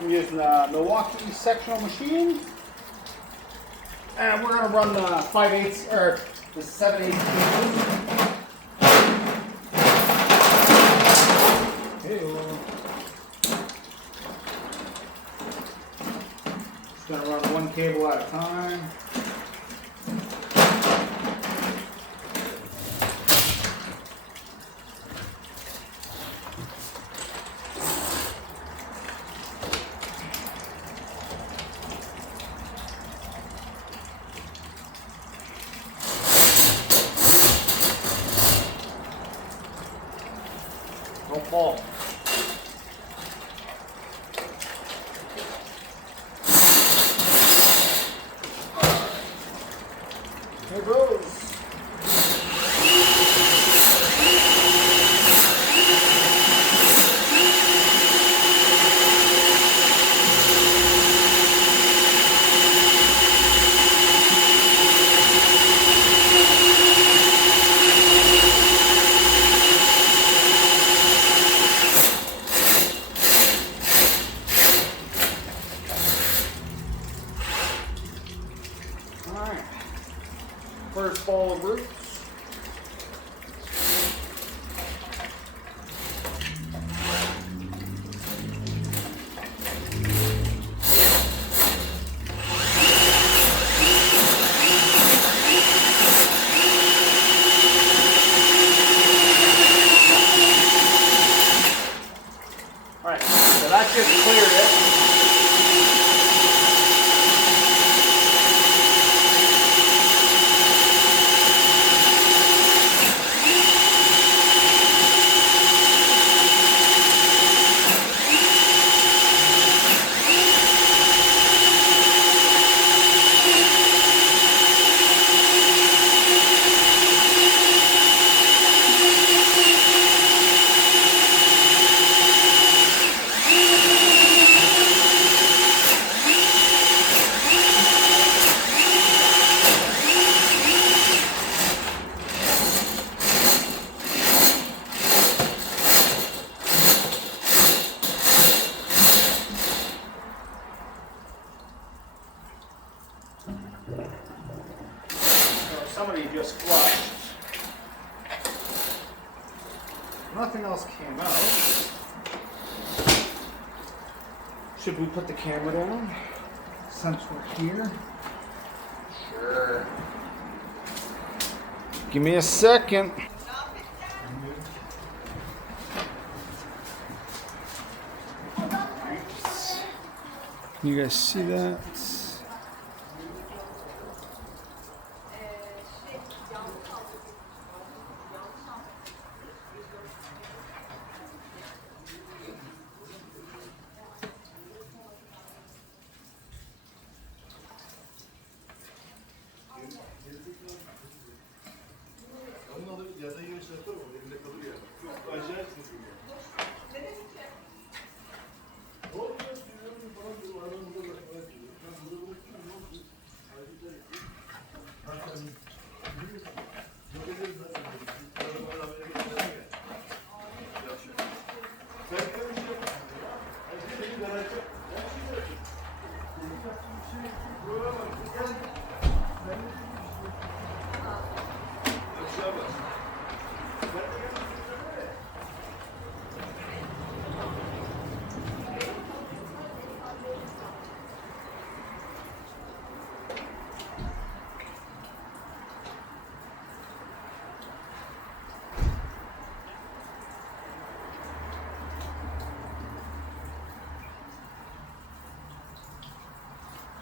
I'm using a Milwaukee sectional machine. And we're going to run the 5/8 or the 7/8 cables. Just going to run one cable at a time. Don't fall. Here goes. Alright, first ball of roots. Alright, so that just cleared it. Somebody just flushed. Nothing else came out. Should we put the camera down since we're here? Sure. Give me a second. You guys see that?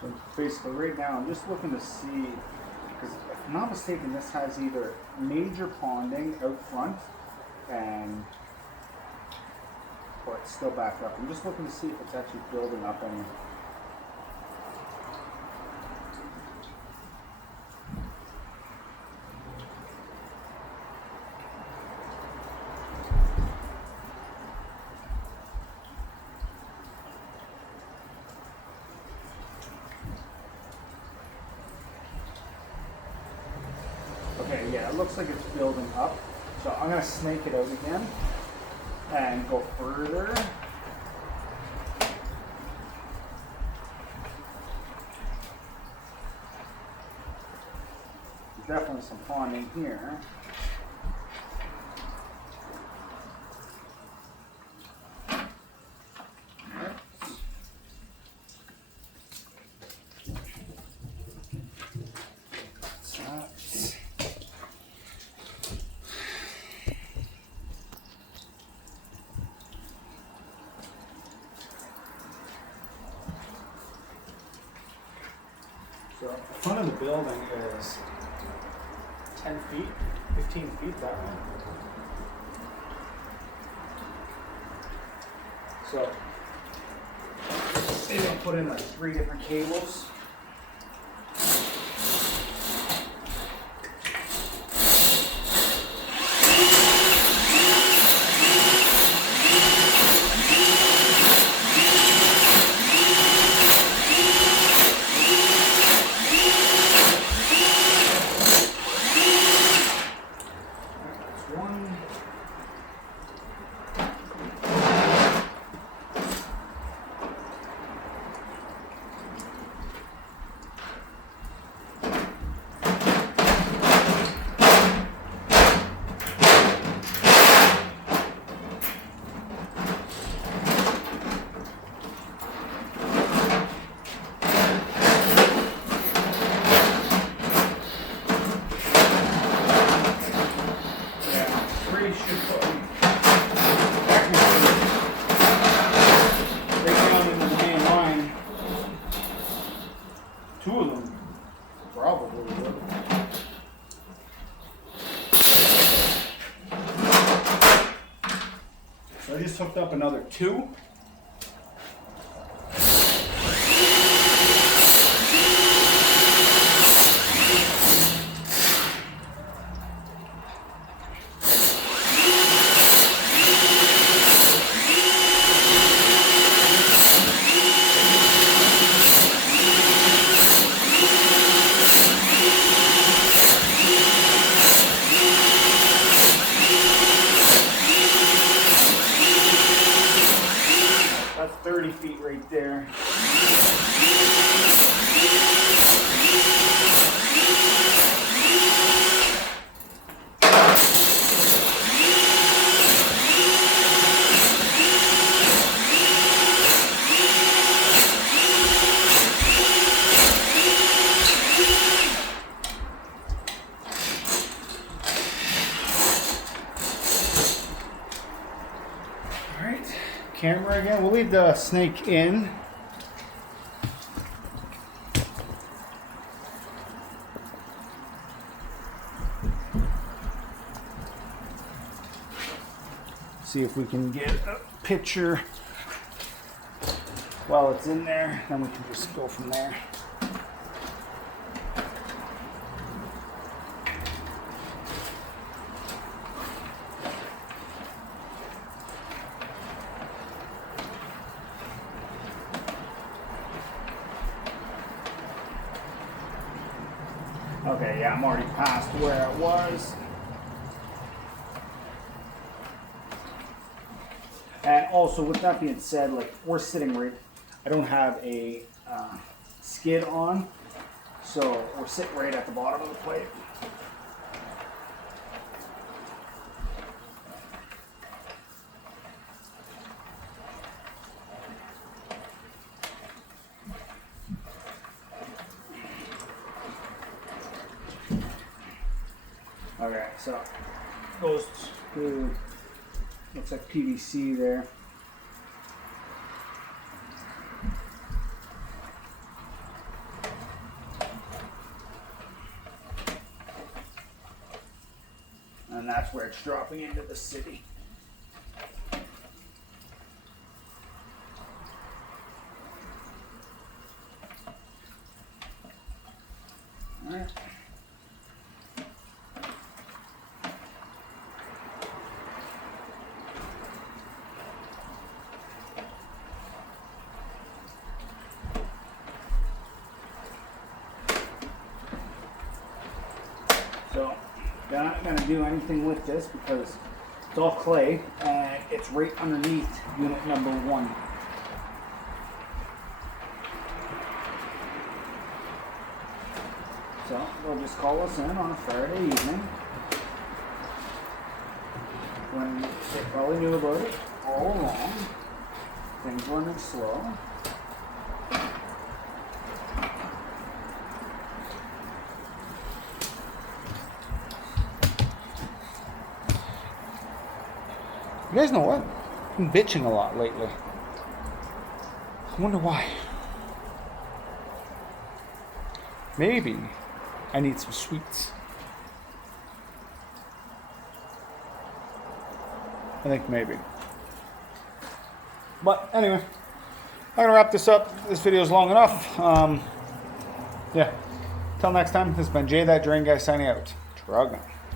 So basically right now I'm just looking to see, because if I'm not mistaken, this has either major ponding out front and or it's still backed up. I'm just looking to see if it's actually building up any. Okay, yeah, it looks like it's building up. So I'm going to snake it out again and go further. definitely some ponding here. So the front of the building is 10 feet, 15 feet that way. So maybe I'll put in like 3 different cables. I just hooked up another 2. That's 30 feet right there. Camera again. We'll leave the snake in. See if we can get a picture while it's in there, then we can just go from there. Okay, yeah, I'm already past where it was. And also, with that being said, like, we're sitting right, I don't have a skid on, so we're sitting right at the bottom of the plate. Okay, so goes to, looks like PVC there. And that's where it's dropping into the city. All right. So, they're not going to do anything with this because it's all clay and it's right underneath unit number 1. So they'll just call us in on a Friday evening when they probably knew about it all along. Things running slow. You guys know what? I've been bitching a lot lately. I wonder why. Maybe I need some sweets. I think maybe. But anyway, I'm going to wrap this up. This video is long enough. Yeah. Till next time, this has been Jay, that Drain Guy, signing out. Trugna.